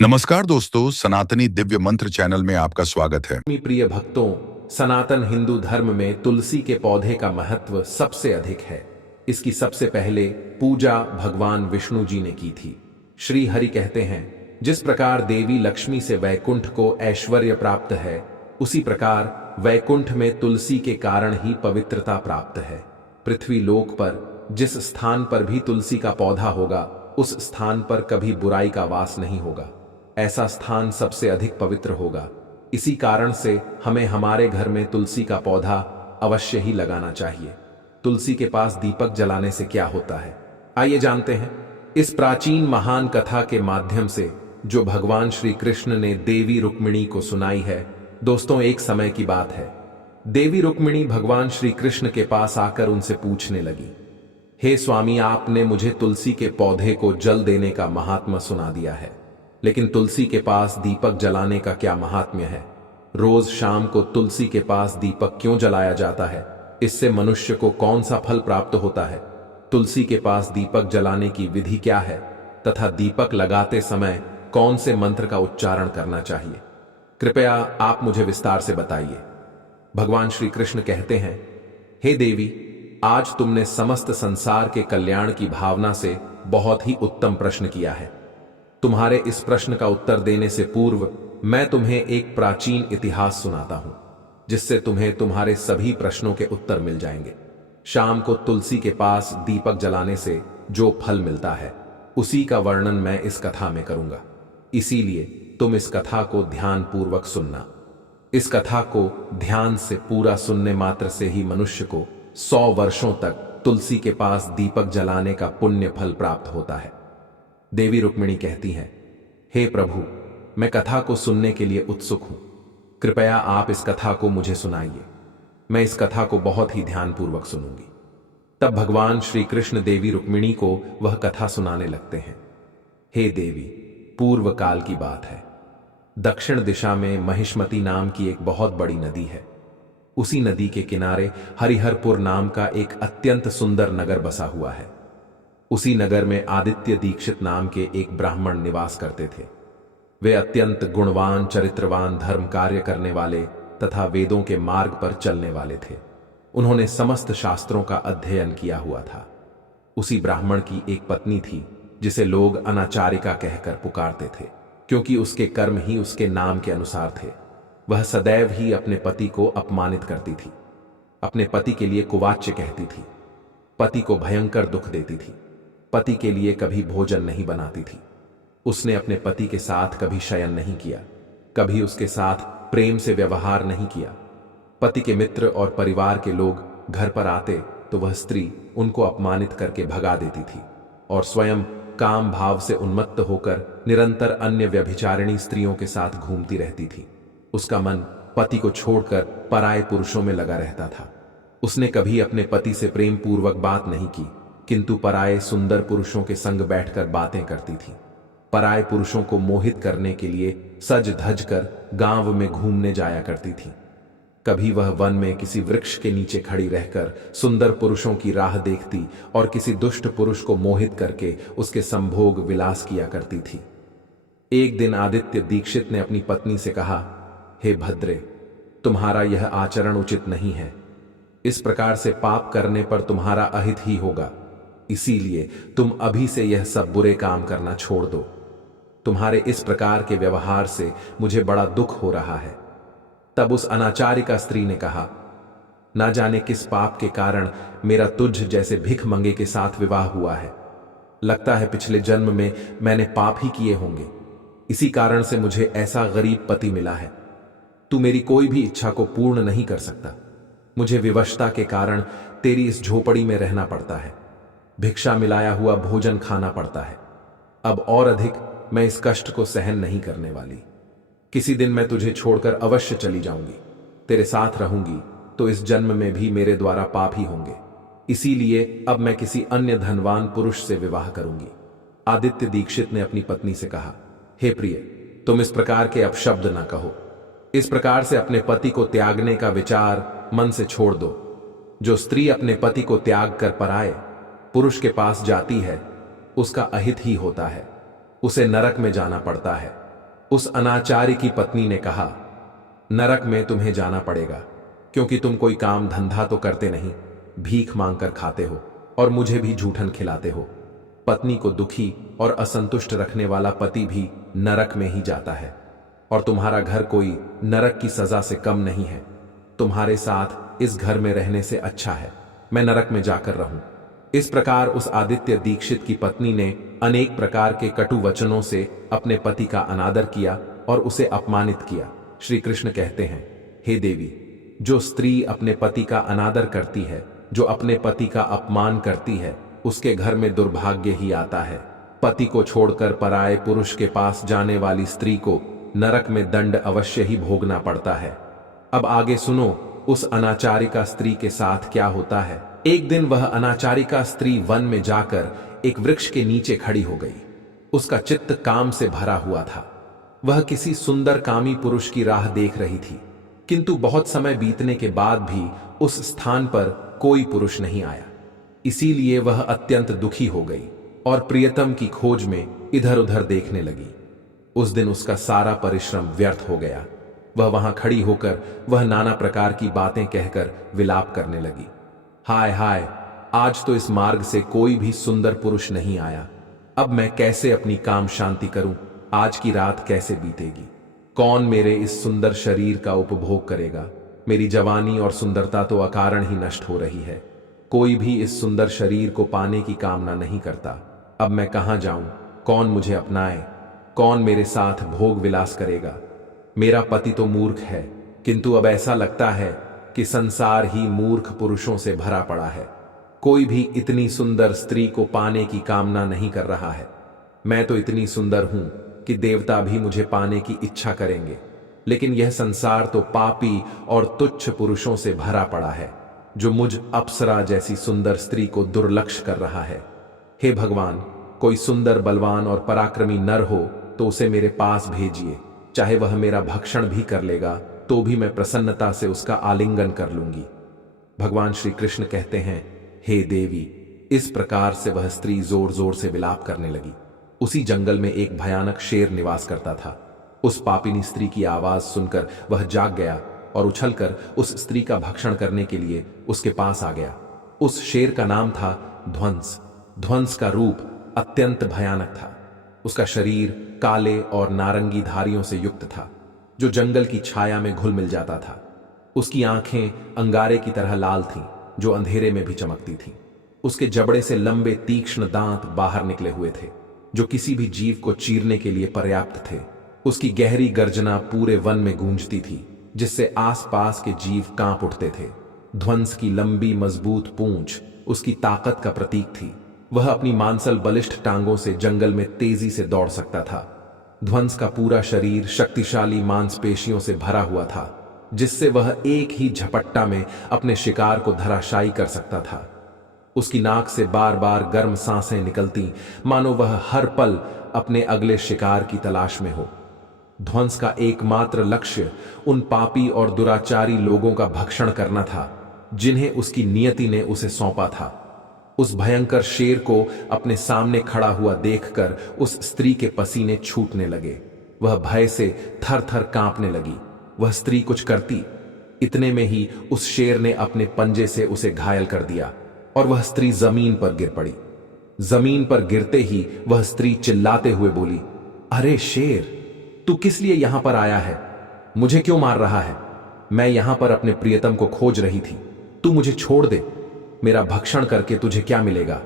नमस्कार दोस्तों, सनातनी दिव्य मंत्र चैनल में आपका स्वागत है। प्रिय भक्तों, सनातन हिंदू धर्म में तुलसी के पौधे का महत्व सबसे अधिक है। इसकी सबसे पहले पूजा भगवान विष्णु जी ने की थी। श्री हरि कहते हैं, जिस प्रकार देवी लक्ष्मी से वैकुंठ को ऐश्वर्य प्राप्त है, उसी प्रकार वैकुंठ में तुलसी के कारण ही पवित्रता प्राप्त है। पृथ्वी लोक पर जिस स्थान पर भी तुलसी का पौधा होगा, उस स्थान पर कभी बुराई का वास नहीं होगा। ऐसा स्थान सबसे अधिक पवित्र होगा। इसी कारण से हमें हमारे घर में तुलसी का पौधा अवश्य ही लगाना चाहिए। तुलसी के पास दीपक जलाने से क्या होता है, आइए जानते हैं। इस प्राचीन महान कथा के माध्यम से जो भगवान श्री कृष्ण ने देवी रुक्मिणी को सुनाई है। दोस्तों, एक समय की बात है। देवी रुक्मिणी भगवान श्री कृष्ण के पास आकर उनसे पूछने लगी, हे स्वामी, आपने मुझे तुलसी के पौधे को जल देने का महात्मा सुना दिया है, लेकिन तुलसी के पास दीपक जलाने का क्या महात्म्य है? रोज शाम को तुलसी के पास दीपक क्यों जलाया जाता है? इससे मनुष्य को कौन सा फल प्राप्त होता है? तुलसी के पास दीपक जलाने की विधि क्या है तथा दीपक लगाते समय कौन से मंत्र का उच्चारण करना चाहिए? कृपया आप मुझे विस्तार से बताइए। भगवान श्री कृष्ण कहते हैं, हे देवी, आज तुमने समस्त संसार के कल्याण की भावना से बहुत ही उत्तम प्रश्न किया है। तुम्हारे इस प्रश्न का उत्तर देने से पूर्व मैं तुम्हें एक प्राचीन इतिहास सुनाता हूं, जिससे तुम्हें तुम्हारे सभी प्रश्नों के उत्तर मिल जाएंगे। शाम को तुलसी के पास दीपक जलाने से जो फल मिलता है, उसी का वर्णन मैं इस कथा में करूंगा। इसीलिए तुम इस कथा को ध्यान पूर्वक सुनना। इस कथा को ध्यान से पूरा सुनने मात्र से ही मनुष्य को 100 वर्षों तक तुलसी के पास दीपक जलाने का पुण्य फल प्राप्त होता है। देवी रुक्मिणी कहती हैं, हे प्रभु, मैं कथा को सुनने के लिए उत्सुक हूं। कृपया आप इस कथा को मुझे सुनाइए। मैं इस कथा को बहुत ही ध्यानपूर्वक सुनूंगी। तब भगवान श्री कृष्ण देवी रुक्मिणी को वह कथा सुनाने लगते हैं। हे देवी, पूर्व काल की बात है। दक्षिण दिशा में महिष्मती नाम की एक बहुत बड़ी नदी है। उसी नदी के किनारे हरिहरपुर नाम का एक अत्यंत सुंदर नगर बसा हुआ है। उसी नगर में आदित्य दीक्षित नाम के एक ब्राह्मण निवास करते थे। वे अत्यंत गुणवान, चरित्रवान, धर्म कार्य करने वाले तथा वेदों के मार्ग पर चलने वाले थे। उन्होंने समस्त शास्त्रों का अध्ययन किया हुआ था। उसी ब्राह्मण की एक पत्नी थी, जिसे लोग अनाचारिका कहकर पुकारते थे, क्योंकि उसके कर्म ही उसके नाम के अनुसार थे। वह सदैव ही अपने पति को अपमानित करती थी, अपने पति के लिए कुवाच्य कहती थी, पति को भयंकर दुख देती थी, पति के लिए कभी भोजन नहीं बनाती थी। उसने अपने पति के साथ कभी शयन नहीं किया, कभी उसके साथ प्रेम से व्यवहार नहीं किया। पति के मित्र और परिवार के लोग घर पर आते तो वह स्त्री उनको अपमानित करके भगा देती थी और स्वयं काम भाव से उन्मत्त होकर निरंतर अन्य व्यभिचारिणी स्त्रियों के साथ घूमती रहती थी। उसका मन पति को छोड़कर पराये पुरुषों में लगा रहता था। उसने कभी अपने पति से प्रेम पूर्वक बात नहीं की, किंतु पराये सुंदर पुरुषों के संग बैठकर बातें करती थी। पराये पुरुषों को मोहित करने के लिए सज धज कर गांव में घूमने जाया करती थी। कभी वह वन में किसी वृक्ष के नीचे खड़ी रहकर सुंदर पुरुषों की राह देखती और किसी दुष्ट पुरुष को मोहित करके उसके संभोग विलास किया करती थी। एक दिन आदित्य दीक्षित ने अपनी पत्नी से कहा, हे भद्रे, तुम्हारा यह आचरण उचित नहीं है। इस प्रकार से पाप करने पर तुम्हारा अहित ही होगा। इसीलिए तुम अभी से यह सब बुरे काम करना छोड़ दो। तुम्हारे इस प्रकार के व्यवहार से मुझे बड़ा दुख हो रहा है। तब उस अनाचारिका स्त्री ने कहा, ना जाने किस पाप के कारण मेरा तुझ जैसे भिख मंगे के साथ विवाह हुआ है। लगता है पिछले जन्म में मैंने पाप ही किए होंगे। इसी कारण से मुझे ऐसा गरीब पति मिला है। तू मेरी कोई भी इच्छा को पूर्ण नहीं कर सकता। मुझे विवशता के कारण तेरी इस झोपड़ी में रहना पड़ता है। भिक्षा मिलाया हुआ भोजन खाना पड़ता है। अब और अधिक मैं इस कष्ट को सहन नहीं करने वाली। किसी दिन मैं तुझे छोड़कर अवश्य चली जाऊंगी। तेरे साथ रहूंगी तो इस जन्म में भी मेरे द्वारा पाप ही होंगे। इसीलिए अब मैं किसी अन्य धनवान पुरुष से विवाह करूंगी। आदित्य दीक्षित ने अपनी पत्नी से कहा, हे प्रिय, तुम इस प्रकार के अपशब्द ना कहो। इस प्रकार से अपने पति को त्यागने का विचार मन से छोड़ दो। जो स्त्री अपने पति को त्याग कर पराये पुरुष के पास जाती है, उसका अहित ही होता है। उसे नरक में जाना पड़ता है। उस अनाचार्य की पत्नी ने कहा, नरक में तुम्हें जाना पड़ेगा, क्योंकि तुम कोई काम धंधा तो करते नहीं, भीख मांगकर खाते हो और मुझे भी जूठन खिलाते हो। पत्नी को दुखी और असंतुष्ट रखने वाला पति भी नरक में ही जाता है, और तुम्हारा घर कोई नरक की सजा से कम नहीं है। तुम्हारे साथ इस घर में रहने से अच्छा है मैं नरक में जाकर रहूं। इस प्रकार उस आदित्य दीक्षित की पत्नी ने अनेक प्रकार के कटु वचनों से अपने पति का अनादर किया और उसे अपमानित किया। श्री कृष्ण कहते हैं, हे देवी, जो स्त्री अपने पति का अनादर करती है, जो अपने पति का अपमान करती है, उसके घर में दुर्भाग्य ही आता है। पति को छोड़कर पराये पुरुष के पास जाने वाली स्त्री को नरक में दंड अवश्य ही भोगना पड़ता है। अब आगे सुनो उस अनाचारिका स्त्री के साथ क्या होता है। एक दिन वह अनाचारिका स्त्री वन में जाकर एक वृक्ष के नीचे खड़ी हो गई। उसका चित्त काम से भरा हुआ था। वह किसी सुंदर कामी पुरुष की राह देख रही थी, किंतु बहुत समय बीतने के बाद भी उस स्थान पर कोई पुरुष नहीं आया। इसीलिए वह अत्यंत दुखी हो गई और प्रियतम की खोज में इधर उधर देखने लगी। उस दिन उसका सारा परिश्रम व्यर्थ हो गया। वह वहां खड़ी होकर वह नाना प्रकार की बातें कहकर विलाप करने लगी। हाय हाय, आज तो इस मार्ग से कोई भी सुंदर पुरुष नहीं आया। अब मैं कैसे अपनी काम शांति करूं? आज की रात कैसे बीतेगी? कौन मेरे इस सुंदर शरीर का उपभोग करेगा? मेरी जवानी और सुंदरता तो अकारण ही नष्ट हो रही है। कोई भी इस सुंदर शरीर को पाने की कामना नहीं करता। अब मैं कहां जाऊं? कौन मुझे अपनाए? कौन मेरे साथ भोग विलास करेगा? मेरा पति तो मूर्ख है, किंतु अब ऐसा लगता है कि संसार ही मूर्ख पुरुषों से भरा पड़ा है। कोई भी इतनी सुंदर स्त्री को पाने की कामना नहीं कर रहा है। मैं तो इतनी सुंदर हूं कि देवता भी मुझे पाने की इच्छा करेंगे, लेकिन यह संसार तो पापी और तुच्छ पुरुषों से भरा पड़ा है, जो मुझ अप्सरा जैसी सुंदर स्त्री को दुर्लक्ष्य कर रहा है। हे भगवान, कोई सुंदर, बलवान और पराक्रमी नर हो तो उसे मेरे पास भेजिए। चाहे वह मेरा भक्षण भी कर लेगा तो भी मैं प्रसन्नता से उसका आलिंगन कर लूंगी। भगवान श्री कृष्ण कहते हैं, हे देवी, इस प्रकार से वह स्त्री जोर जोर से विलाप करने लगी। उसी जंगल में एक भयानक शेर निवास करता था। उस पापिनी स्त्री की आवाज सुनकर वह जाग गया और उछलकर उस स्त्री का भक्षण करने के लिए उसके पास आ गया। उस शेर का नाम था ध्वंस। ध्वंस का रूप अत्यंत भयानक था। उसका शरीर काले और नारंगी धारियों से युक्त था, जो जंगल की छाया में घुल मिल जाता था। उसकी आंखें अंगारे की तरह लाल थीं, जो अंधेरे में भी चमकती थीं। उसके जबड़े से लंबे तीक्ष्ण दांत बाहर निकले हुए थे, जो किसी भी जीव को चीरने के लिए पर्याप्त थे। उसकी गहरी गर्जना पूरे वन में गूंजती थी, जिससे आसपास के जीव कांप उठते थे। ध्वंस की लंबी मजबूत पूंछ उसकी ताकत का प्रतीक थी। वह अपनी मांसल बलिष्ठ टांगों से जंगल में तेजी से दौड़ सकता था। ध्वंस का पूरा शरीर शक्तिशाली मांसपेशियों से भरा हुआ था, जिससे वह एक ही झपट्टा में अपने शिकार को धराशायी कर सकता था। उसकी नाक से बार बार गर्म सांसें निकलती, मानो वह हर पल अपने अगले शिकार की तलाश में हो। ध्वंस का एकमात्र लक्ष्य उन पापी और दुराचारी लोगों का भक्षण करना था, जिन्हें उसकी नियति ने उसे सौंपा था। उस भयंकर शेर को अपने सामने खड़ा हुआ देखकर उस स्त्री के पसीने छूटने लगे। वह भय से थर थर कांपने लगी। वह स्त्री कुछ करती, इतने में ही उस शेर ने अपने पंजे से उसे घायल कर दिया और वह स्त्री जमीन पर गिर पड़ी। जमीन पर गिरते ही वह स्त्री चिल्लाते हुए बोली, अरे शेर, तू किस लिए यहां पर आया है? मुझे क्यों मार रहा है? मैं यहां पर अपने प्रियतम को खोज रही थी। तू मुझे छोड़ दे। मेरा भक्षण करके तुझे क्या मिलेगा?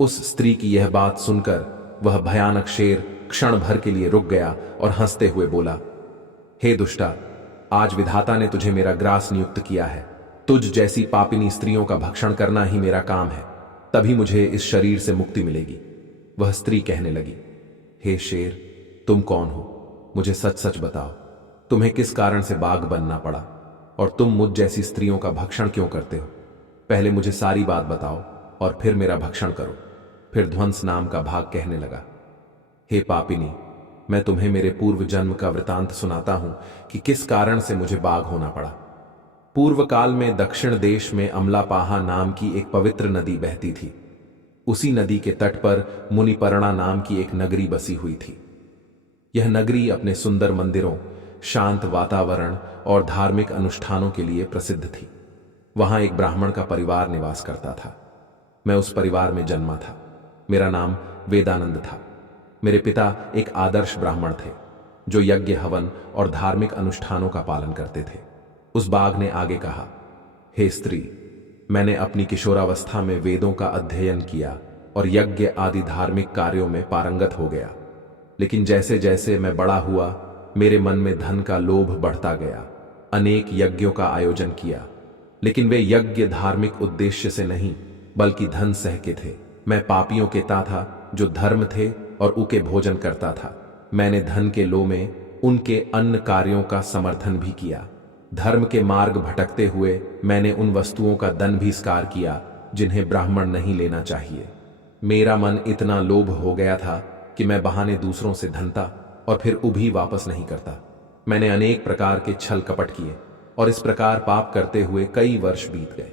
उस स्त्री की यह बात सुनकर वह भयानक शेर क्षण भर के लिए रुक गया और हंसते हुए बोला, हे दुष्टा, आज विधाता ने तुझे मेरा ग्रास नियुक्त किया है। तुझ जैसी पापिनी स्त्रियों का भक्षण करना ही मेरा काम है, तभी मुझे इस शरीर से मुक्ति मिलेगी। वह स्त्री कहने लगी, हे शेर, तुम कौन हो? मुझे सच सच बताओ, तुम्हें किस कारण से बाघ बनना पड़ा और तुम मुझ जैसी स्त्रियों का भक्षण क्यों करते हो? पहले मुझे सारी बात बताओ और फिर मेरा भक्षण करो। फिर ध्वंस नाम का भाग कहने लगा, हे पापिनी, मैं तुम्हें मेरे पूर्व जन्म का वृतांत सुनाता हूं कि किस कारण से मुझे बाघ होना पड़ा। पूर्व काल में दक्षिण देश में अमलापाहा नाम की एक पवित्र नदी बहती थी। उसी नदी के तट पर मुनिपर्णा नाम की एक नगरी बसी हुई थी। यह नगरी अपने सुंदर मंदिरों, शांत वातावरण और धार्मिक अनुष्ठानों के लिए प्रसिद्ध थी। वहां एक ब्राह्मण का परिवार निवास करता था। मैं उस परिवार में जन्मा था। मेरा नाम वेदानंद था। मेरे पिता एक आदर्श ब्राह्मण थे जो यज्ञ, हवन और धार्मिक अनुष्ठानों का पालन करते थे। उस बाघ ने आगे कहा, हे स्त्री, मैंने अपनी किशोरावस्था में वेदों का अध्ययन किया और यज्ञ आदि धार्मिक कार्यों में पारंगत हो गया। लेकिन जैसे जैसे मैं बड़ा हुआ, मेरे मन में धन का लोभ बढ़ता गया। अनेक यज्ञों का आयोजन किया, लेकिन वे यज्ञ धार्मिक उद्देश्य से नहीं बल्कि धन सह के थे। मैं पापियों के था जो धर्म थे और उके भोजन करता था। मैंने धन के लोभ में उनके अन्न कार्यों का समर्थन भी किया। धर्म के मार्ग भटकते हुए मैंने उन वस्तुओं का धन भी स्वीकार किया जिन्हें ब्राह्मण नहीं लेना चाहिए। मेरा मन इतना लोभ हो गया था कि मैं बहाने दूसरों से धनता और फिर उभी वापस नहीं करता। मैंने अनेक प्रकार के छल कपट किए और इस प्रकार पाप करते हुए कई वर्ष बीत गए।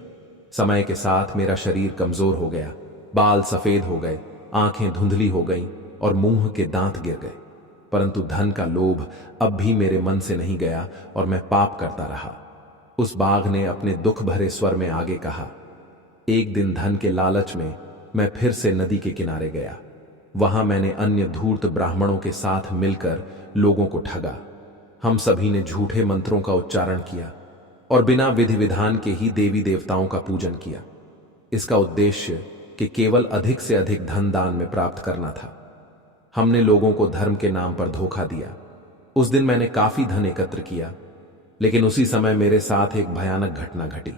समय के साथ मेरा शरीर कमजोर हो गया, बाल सफेद हो गए, आंखें धुंधली हो गईं और मुंह के दांत गिर गए। परंतु धन का लोभ अब भी मेरे मन से नहीं गया और मैं पाप करता रहा। उस बाघ ने अपने दुख भरे स्वर में आगे कहा, एक दिन धन के लालच में मैं फिर से नदी के किनारे गया। वहां मैंने अन्य धूर्त ब्राह्मणों के साथ मिलकर लोगों को ठगा। हम सभी ने झूठे मंत्रों का उच्चारण किया और बिना विधि विधान के ही देवी देवताओं का पूजन किया। इसका उद्देश्य कि केवल अधिक से अधिक धन दान में प्राप्त करना था। हमने लोगों को धर्म के नाम पर धोखा दिया। उस दिन मैंने काफी धन एकत्र किया, लेकिन उसी समय मेरे साथ एक भयानक घटना घटी।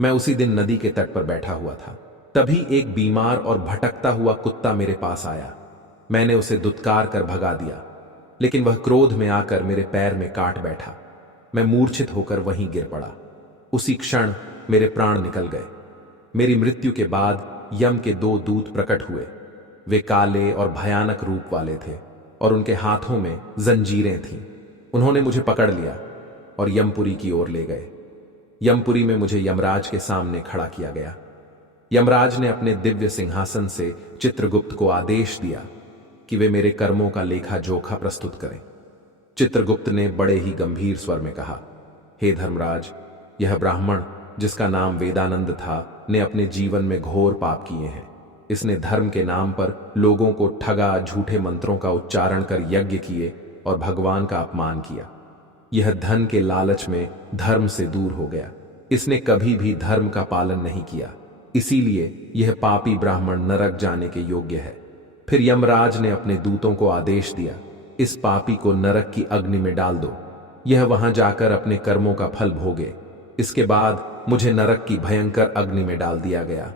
मैं उसी दिन नदी के तट पर बैठा हुआ था। तभी एक बीमार और भटकता हुआ कुत्ता मेरे पास आया। मैंने उसे दुत्कार कर भगा दिया, लेकिन वह क्रोध में आकर मेरे पैर में काट बैठा। मैं मूर्छित होकर वहीं गिर पड़ा। उसी क्षण मेरे प्राण निकल गए। मेरी मृत्यु के बाद यम के 2 दूत प्रकट हुए। वे काले और भयानक रूप वाले थे और उनके हाथों में जंजीरें थीं। उन्होंने मुझे पकड़ लिया और यमपुरी की ओर ले गए। यमपुरी में मुझे यमराज के सामने खड़ा किया गया। यमराज ने अपने दिव्य सिंहासन से चित्रगुप्त को आदेश दिया कि वे मेरे कर्मों का लेखा जोखा प्रस्तुत करें। चित्रगुप्त ने बड़े ही गंभीर स्वर में कहा, हे धर्मराज, यह ब्राह्मण जिसका नाम वेदानंद था ने अपने जीवन में घोर पाप किए हैं। इसने धर्म के नाम पर लोगों को ठगा, झूठे मंत्रों का उच्चारण कर यज्ञ किए और भगवान का अपमान किया। यह धन के लालच में धर्म से दूर हो गया। इसने कभी भी धर्म का पालन नहीं किया, इसीलिए यह पापी ब्राह्मण नरक जाने के योग्य है। फिर यमराज ने अपने दूतों को आदेश दिया, इस पापी को नरक की अग्नि में डाल दो। यह वहां जाकर अपने कर्मों का फल भोगे। इसके बाद मुझे नरक की भयंकर अग्नि में डाल दिया गया।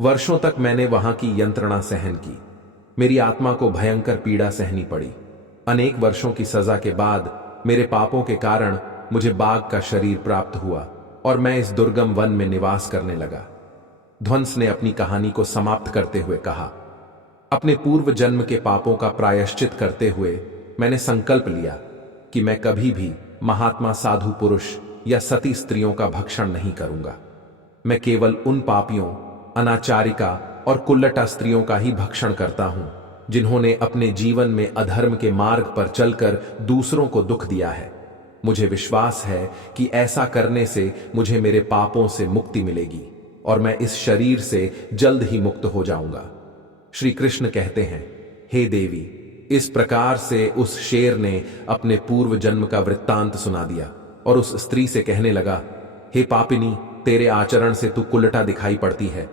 वर्षों तक मैंने वहां की यंत्रणा सहन की। मेरी आत्मा को भयंकर पीड़ा सहनी पड़ी। अनेक वर्षों की सजा के बाद मेरे पापों के कारण मुझे बाघ का शरीर प्राप्त हुआ और मैं इस दुर्गम वन में निवास करने लगा। ध्वंस ने अपनी कहानी को समाप्त करते हुए कहा, अपने पूर्व जन्म के पापों का प्रायश्चित करते हुए मैंने संकल्प लिया कि मैं कभी भी महात्मा, साधु पुरुष या सती स्त्रियों का भक्षण नहीं करूंगा। मैं केवल उन पापियों, अनाचारिका और कुल्लटा स्त्रियों का ही भक्षण करता हूं जिन्होंने अपने जीवन में अधर्म के मार्ग पर चलकर दूसरों को दुख दिया है। मुझे विश्वास है कि ऐसा करने से मुझे मेरे पापों से मुक्ति मिलेगी और मैं इस शरीर से जल्द ही मुक्त हो जाऊंगा। श्री कृष्ण कहते हैं, हे देवी, इस प्रकार से उस शेर ने अपने पूर्व जन्म का वृत्तांत सुना दिया और उस स्त्री से कहने लगा, हे पापिनी, तेरे आचरण से तू कुल्लटा दिखाई पड़ती है।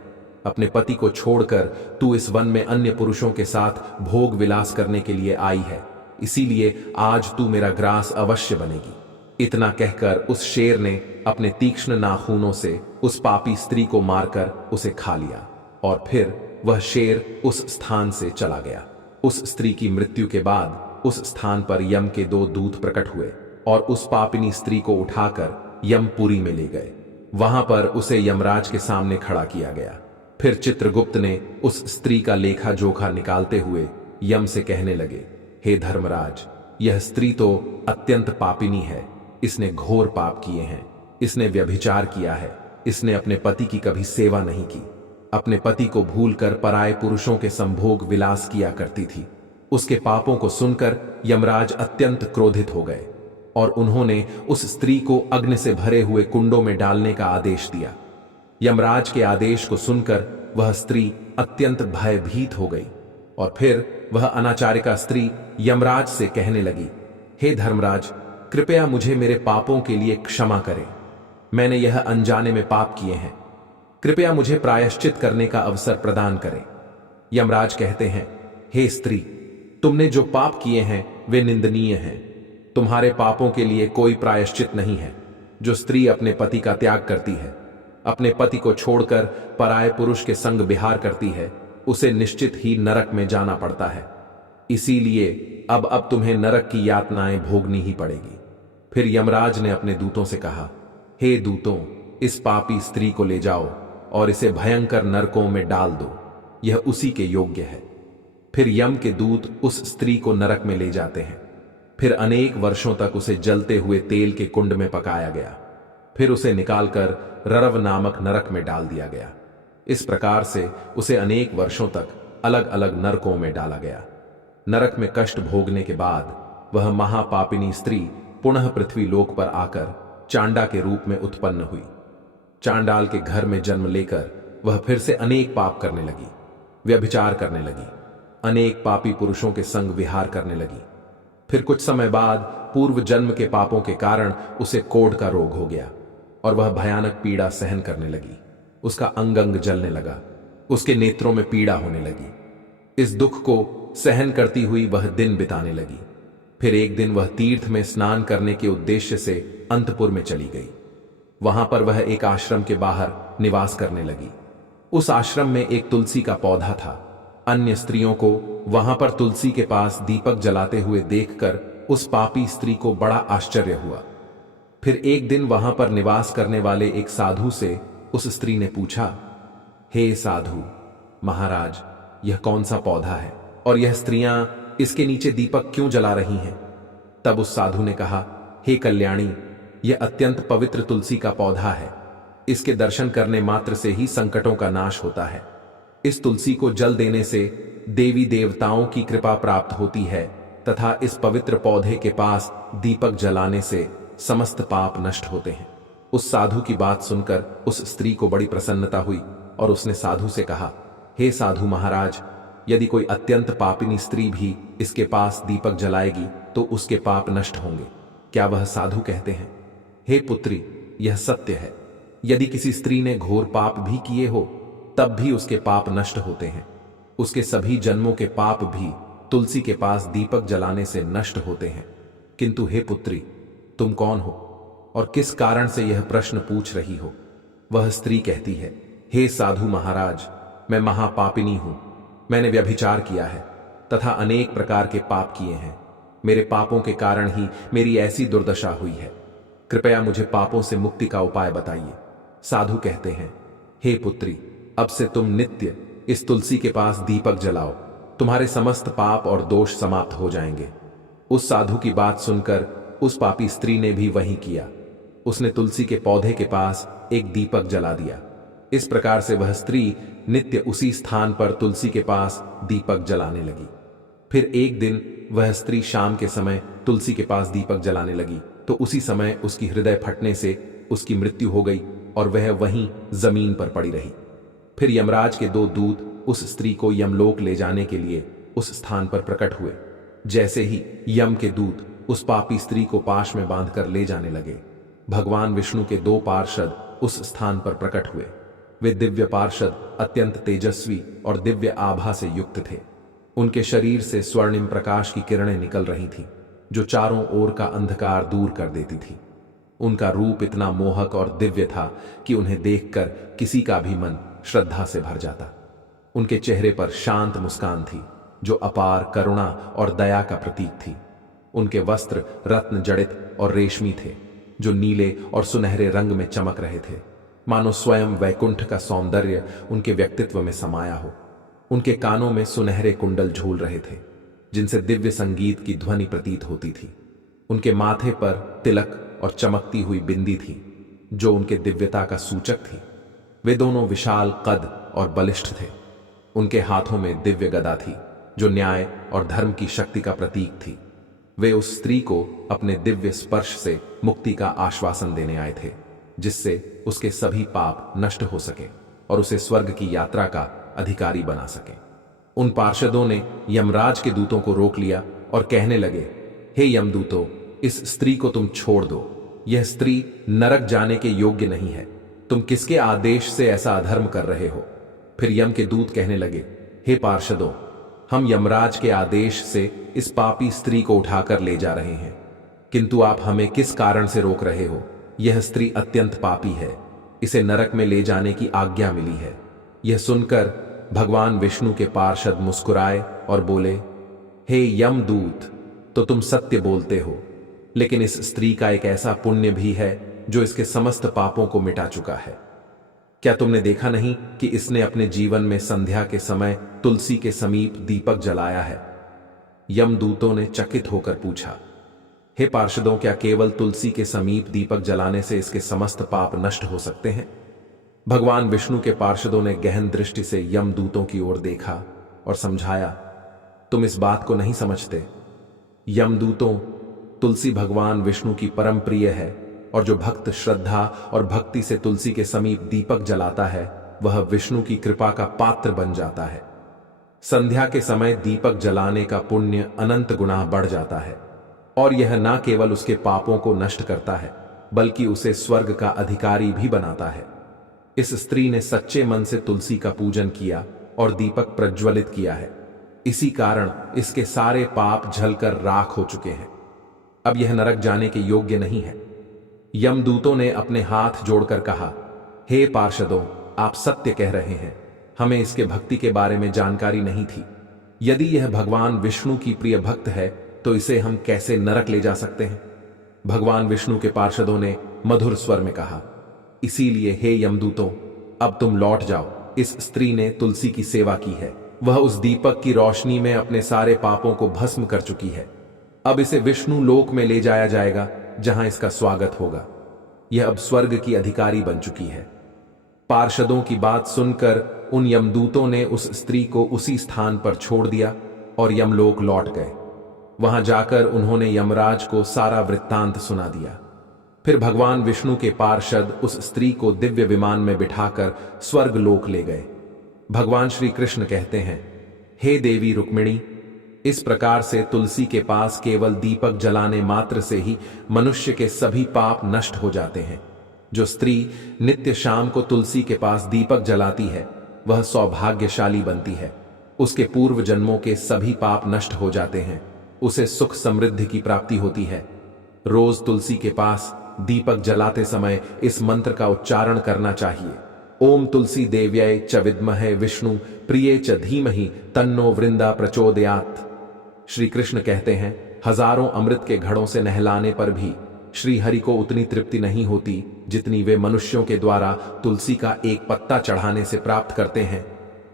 अपने पति को छोड़कर तू इस वन में अन्य पुरुषों के साथ भोग विलास करने के लिए आई है, इसीलिए आज तू मेरा ग्रास अवश्य बनेगी। इतना कहकर उस शेर ने अपने तीक्ष्ण नाखूनों से उस पापी स्त्री को मारकर उसे खा लिया और फिर वह शेर उस स्थान से चला गया। उस स्त्री की मृत्यु के बाद उस स्थान पर यम के 2 दूत प्रकट हुए और उस पापिनी स्त्री को उठाकर यमपुरी में ले गए। वहां पर उसे यमराज के सामने खड़ा किया गया। फिर चित्रगुप्त ने उस स्त्री का लेखा जोखा निकालते हुए यम से कहने लगे, हे धर्मराज, यह स्त्री तो अत्यंत पापिनी है। इसने घोर पाप किए हैं। इसने व्यभिचार किया है। इसने अपने पति की कभी सेवा नहीं की। अपने पति को भूलकर पराये पुरुषों के संभोग विलास किया करती थी। उसके पापों को सुनकर यमराज अत्यंत क्रोधित हो गए और उन्होंने उस स्त्री को अग्नि से भरे हुए कुंडों में डालने का आदेश दिया। यमराज के आदेश को सुनकर वह स्त्री अत्यंत भयभीत हो गई और फिर वह अनाचारिका स्त्री यमराज से कहने लगी, हे धर्मराज, कृपया मुझे मेरे पापों के लिए क्षमा करें। मैंने यह अनजाने में पाप किए हैं। कृपया मुझे प्रायश्चित करने का अवसर प्रदान करें। यमराज कहते हैं, हे स्त्री, तुमने जो पाप किए हैं वे निंदनीय हैं। तुम्हारे पापों के लिए कोई प्रायश्चित नहीं है। जो स्त्री अपने पति का त्याग करती है, अपने पति को छोड़कर पराये पुरुष के संग विहार करती है, उसे निश्चित ही नरक में जाना पड़ता है। इसीलिए अब तुम्हें नरक की यातनाएं भोगनी ही पड़ेगी। फिर यमराज ने अपने दूतों से कहा, हे दूतों, इस पापी स्त्री को ले जाओ और इसे भयंकर नरकों में डाल दो। यह उसी के योग्य है। फिर यम के दूत उस स्त्री को नरक में ले जाते हैं। फिर अनेक वर्षों तक उसे जलते हुए तेल के कुंड में पकाया गया। फिर उसे निकालकर ररव नामक नरक में डाल दिया गया। इस प्रकार से उसे अनेक वर्षों तक अलग अलग नरकों में डाला गया। नरक में कष्ट भोगने के बाद वह महापापिनी स्त्री पुनः पृथ्वी लोक पर आकर चांडा के रूप में उत्पन्न हुई। चांडाल के घर में जन्म लेकर वह फिर से अनेक पाप करने लगी, व्यभिचार करने लगी, अनेक पापी पुरुषों के संग विहार करने लगी। फिर कुछ समय बाद पूर्व जन्म के पापों के कारण उसे कोढ़ का रोग हो गया और वह भयानक पीड़ा सहन करने लगी। उसका अंग अंग जलने लगा, उसके नेत्रों में पीड़ा होने लगी। इस दुख को सहन करती हुई वह दिन बिताने लगी। फिर एक दिन वह तीर्थ में स्नान करने के उद्देश्य से अंतपुर में चली गई। वहां पर वह एक आश्रम के बाहर निवास करने लगी। उस आश्रम में एक तुलसी का पौधा था। अन्य स्त्रियों को वहां पर तुलसी के पास दीपक जलाते हुए देखकर उस पापी स्त्री को बड़ा आश्चर्य हुआ। फिर एक दिन वहां पर निवास करने वाले एक साधु से उस स्त्री ने पूछा, हे साधु महाराज, यह कौन सा पौधा है और यह स्त्रियां इसके नीचे दीपक क्यों जला रही हैं? तब उस साधु ने कहा, हे कल्याणी, यह अत्यंत पवित्र तुलसी का पौधा है। इसके दर्शन करने मात्र से ही संकटों का नाश होता है। इस तुलसी को जल देने से देवी देवताओं की कृपा प्राप्त होती है तथा इस पवित्र पौधे के पास दीपक जलाने से समस्त पाप नष्ट होते हैं। उस साधु की बात सुनकर उस स्त्री को बड़ी प्रसन्नता हुई और उसने साधु से कहा, हे साधु महाराज, यदि कोई अत्यंत पापिनी स्त्री भी इसके पास दीपक जलाएगी तो उसके पाप नष्ट होंगे। क्या वह साधु कहते हैं, हे पुत्री, यह सत्य है। यदि किसी स्त्री ने घोर पाप भी किए हो तब भी उसके पाप नष्ट होते हैं। उसके सभी जन्मों के पाप भी तुलसी के पास दीपक जलाने से नष्ट होते हैं। किंतु हे पुत्री, तुम कौन हो और किस कारण से यह प्रश्न पूछ रही हो? वह स्त्री कहती है, हे साधु महाराज, मैं महापापिनी हूं। मैंने व्यभिचार किया है तथा अनेक प्रकार के पाप किए हैं। मेरे पापों के कारण ही मेरी ऐसी दुर्दशा हुई है। कृपया मुझे पापों से मुक्ति का उपाय बताइए। साधु कहते हैं, हे पुत्री, अब से तुम नित्य इस तुलसी के पास दीपक जलाओ, तुम्हारे समस्त पाप और दोष समाप्त हो जाएंगे। उस साधु की बात सुनकर उस पापी स्त्री ने भी वही किया। उसने तुलसी के पौधे के पास एक दीपक जला दिया। इस प्रकार से वह स्त्री नित्य उसी स्थान पर तुलसी के पास दीपक जलाने लगी। फिर एक दिन वह स्त्री शाम के समय तुलसी के पास दीपक जलाने लगी तो उसी समय उसकी हृदय फटने से उसकी मृत्यु हो गई और वह वहीं जमीन पर पड़ी रही। फिर यमराज के दो दूत उस स्त्री को यमलोक ले जाने के लिए उस स्थान पर प्रकट हुए। जैसे ही यम के दूत उस पापी स्त्री को पाश में बांधकर ले जाने लगे, भगवान विष्णु के दो पार्षद उस स्थान पर प्रकट हुए। वे दिव्य पार्षद अत्यंत तेजस्वी और दिव्य आभा से युक्त थे। उनके शरीर से स्वर्णिम प्रकाश की किरणें निकल रही थीं, जो चारों ओर का अंधकार दूर कर देती थी। उनका रूप इतना मोहक और दिव्य था कि उन्हें देखकर किसी का भी मन श्रद्धा से भर जाता। उनके चेहरे पर शांत मुस्कान थी, जो अपार करुणा और दया का प्रतीक थी। उनके वस्त्र रत्न जड़ित और रेशमी थे, जो नीले और सुनहरे रंग में चमक रहे थे, मानो स्वयं वैकुंठ का सौंदर्य उनके व्यक्तित्व में समाया हो। उनके कानों में सुनहरे कुंडल झूल रहे थे, जिनसे दिव्य संगीत की ध्वनि प्रतीत होती थी। उनके माथे पर तिलक और चमकती हुई बिंदी थी, जो उनके दिव्यता का सूचक थी। वे दोनों विशाल कद और बलिष्ठ थे। उनके हाथों में दिव्य गदा थी, जो न्याय और धर्म की शक्ति का प्रतीक थी। वे उस स्त्री को अपने दिव्य स्पर्श से मुक्ति का आश्वासन देने आए थे, जिससे उसके सभी पाप नष्ट हो सके और उसे स्वर्ग की यात्रा का अधिकारी बना सके। उन पार्षदों ने यमराज के दूतों को रोक लिया और कहने लगे, हे यमदूतों, इस स्त्री को तुम छोड़ दो। यह स्त्री नरक जाने के योग्य नहीं है। तुम किसके आदेश से ऐसा अधर्म कर रहे हो? फिर यम के दूत कहने लगे, हे पार्षदों, हम यमराज के आदेश से इस पापी स्त्री को उठाकर ले जा रहे हैं, किंतु आप हमें किस कारण से रोक रहे हो? यह स्त्री अत्यंत पापी है, इसे नरक में ले जाने की आज्ञा मिली है। यह सुनकर भगवान विष्णु के पार्षद मुस्कुराए और बोले, हे यमदूत, तो तुम सत्य बोलते हो, लेकिन इस स्त्री का एक ऐसा पुण्य भी है जो इसके समस्त पापों को मिटा चुका है। क्या तुमने देखा नहीं कि इसने अपने जीवन में संध्या के समय तुलसी के समीप दीपक जलाया है? यमदूतों ने चकित होकर पूछा, हे पार्षदों, क्या केवल तुलसी के समीप दीपक जलाने से इसके समस्त पाप नष्ट हो सकते हैं? भगवान विष्णु के पार्षदों ने गहन दृष्टि से यमदूतों की ओर देखा और समझाया, तुम इस बात को नहीं समझते। यमदूतों, तुलसी भगवान विष्णु की परम प्रिय है, और जो भक्त श्रद्धा और भक्ति से तुलसी के समीप दीपक जलाता है, वह विष्णु की कृपा का पात्र बन जाता है। संध्या के समय दीपक जलाने का पुण्य अनंत गुना बढ़ जाता है, और यह न केवल उसके पापों को नष्ट करता है, बल्कि उसे स्वर्ग का अधिकारी भी बनाता है। इस स्त्री ने सच्चे मन से तुलसी का पूजन किया और दीपक प्रज्वलित किया है। इसी कारण इसके सारे पाप जलकर राख हो चुके हैं। अब यह नरक जाने के योग्य नहीं है। यमदूतों ने अपने हाथ जोड़कर कहा, हे पार्षदों, आप सत्य कह रहे हैं। हमें इसके भक्ति के बारे में जानकारी नहीं थी। यदि यह भगवान विष्णु की प्रिय भक्त है, तो इसे हम कैसे नरक ले जा सकते हैं? भगवान विष्णु के पार्षदों ने मधुर स्वर में कहा, इसीलिए हे यमदूतों, अब तुम लौट जाओ। इस स्त्री ने तुलसी की सेवा की है। वह उस दीपक की रोशनी में अपने सारे पापों को भस्म कर चुकी है। अब इसे विष्णु लोक में ले जाया जाएगा, जहां इसका स्वागत होगा। यह अब स्वर्ग की अधिकारी बन चुकी है। पार्षदों की बात सुनकर उन यमदूतों ने उस स्त्री को उसी स्थान पर छोड़ दिया और यमलोक लौट गए। वहां जाकर उन्होंने यमराज को सारा वृत्तांत सुना दिया। फिर भगवान विष्णु के पार्षद उस स्त्री को दिव्य विमान में बिठाकर स्वर्ग लोक ले गए। भगवान श्री कृष्ण कहते हैं, हे देवी रुक्मिणी, इस प्रकार से तुलसी के पास केवल दीपक जलाने मात्र से ही मनुष्य के सभी पाप नष्ट हो जाते हैं। जो स्त्री नित्य शाम को तुलसी के पास दीपक जलाती है, वह सौभाग्यशाली बनती है। उसके पूर्व जन्मों के सभी पाप नष्ट हो जाते हैं। उसे सुख समृद्धि की प्राप्ति होती है। रोज तुलसी के पास दीपक जलाते समय इस मंत्र का उच्चारण करना चाहिए, ओम तुलसी देव्यै च विद्महे विष्णु प्रिये च धीमहि तन्नो वृंदा प्रचोदयात्। श्री कृष्ण कहते हैं, हजारों अमृत के घड़ों से नहलाने पर भी श्री हरि को उतनी तृप्ति नहीं होती जितनी वे मनुष्यों के द्वारा तुलसी का एक पत्ता चढ़ाने से प्राप्त करते हैं।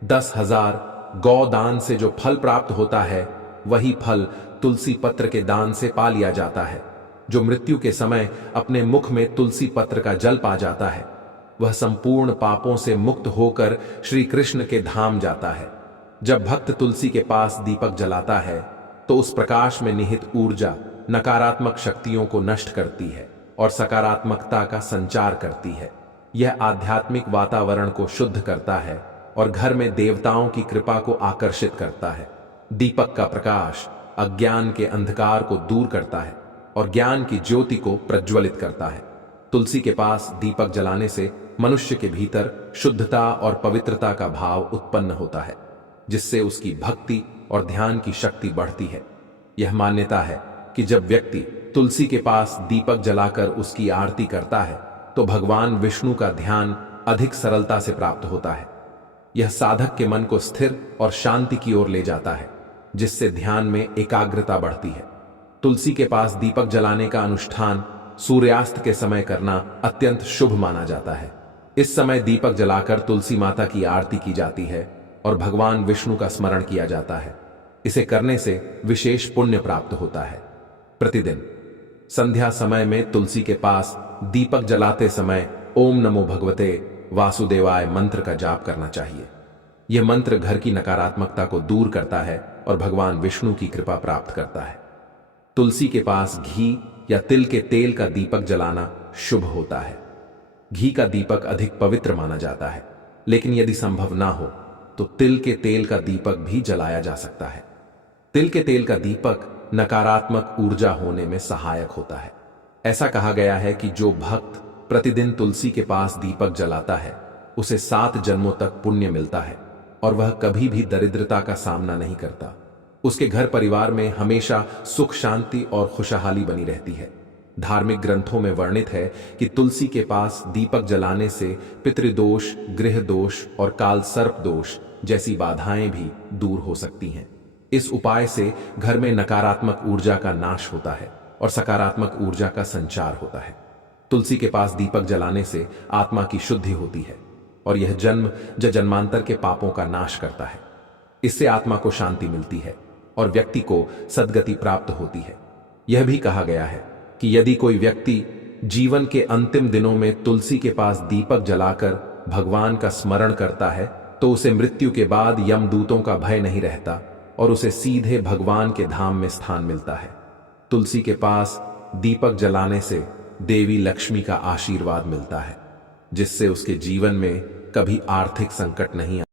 10,000 गौ दान से जो फल प्राप्त होता है, वही फल तुलसी पत्र के दान से पा लिया जाता है। जो मृत्यु के समय अपने मुख में तुलसी पत्र का जल पा जाता है, वह संपूर्ण पापों से मुक्त होकर श्री कृष्ण के धाम जाता है। जब भक्त तुलसी के पास दीपक जलाता है, तो उस प्रकाश में निहित ऊर्जा नकारात्मक शक्तियों को नष्ट करती है और सकारात्मकता का संचार करती है। यह आध्यात्मिक वातावरण को शुद्ध करता है और घर में देवताओं की कृपा को आकर्षित करता है। दीपक का प्रकाश अज्ञान के अंधकार को दूर करता है और ज्ञान की ज्योति को प्रज्वलित करता है। तुलसी के पास दीपक जलाने से मनुष्य के भीतर शुद्धता और पवित्रता का भाव उत्पन्न होता है, जिससे उसकी भक्ति और ध्यान की शक्ति बढ़ती है। यह मान्यता है कि जब व्यक्ति तुलसी के पास दीपक जलाकर उसकी आरती करता है, तो भगवान विष्णु का ध्यान अधिक सरलता से प्राप्त होता है। यह साधक के मन को स्थिर और शांति की ओर ले जाता है, जिससे ध्यान में एकाग्रता बढ़ती है। तुलसी के पास दीपक जलाने का अनुष्ठान सूर्यास्त के समय करना अत्यंत शुभ माना जाता है। इस समय दीपक जलाकर तुलसी माता की आरती की जाती है और भगवान विष्णु का स्मरण किया जाता है। इसे करने से विशेष पुण्य प्राप्त होता है। प्रतिदिन संध्या समय में तुलसी के पास दीपक जलाते समय ओम नमो भगवते वासुदेवाय मंत्र का जाप करना चाहिए। यह मंत्र घर की नकारात्मकता को दूर करता है और भगवान विष्णु की कृपा प्राप्त करता है। तुलसी के पास घी या तिल के तेल का दीपक जलाना शुभ होता है। घी का दीपक अधिक पवित्र माना जाता है, लेकिन यदि संभव ना हो तो तिल के तेल का दीपक भी जलाया जा सकता है। तिल के तेल का दीपक नकारात्मक ऊर्जा होने में सहायक होता है। ऐसा कहा गया है कि जो भक्त प्रतिदिन तुलसी के पास दीपक जलाता है उसे 7 जन्मों तक पुण्य मिलता है और वह कभी भी दरिद्रता का सामना नहीं करता। उसके घर परिवार में हमेशा सुख शांति और खुशहाली बनी रहती है। धार्मिक ग्रंथों में वर्णित है कि तुलसी के पास दीपक जलाने से पितृदोष, गृह दोष और काल सर्प दोष जैसी बाधाएं भी दूर हो सकती हैं। इस उपाय से घर में नकारात्मक ऊर्जा का नाश होता है और सकारात्मक ऊर्जा का संचार होता है। तुलसी के पास दीपक जलाने से आत्मा की शुद्धि होती है और यह जन्म जन्मांतर के पापों का नाश करता है। इससे आत्मा को शांति मिलती है और व्यक्ति को सद्गति प्राप्त होती है। यह भी कहा गया है कि यदि कोई व्यक्ति जीवन के अंतिम दिनों में तुलसी के पास दीपक जलाकर भगवान का स्मरण करता है तो उसे मृत्यु के बाद यमदूतों का भय नहीं रहता और उसे सीधे भगवान के धाम में स्थान मिलता है। तुलसी के पास दीपक जलाने से देवी लक्ष्मी का आशीर्वाद मिलता है, जिससे उसके जीवन में कभी आर्थिक संकट नहीं आता।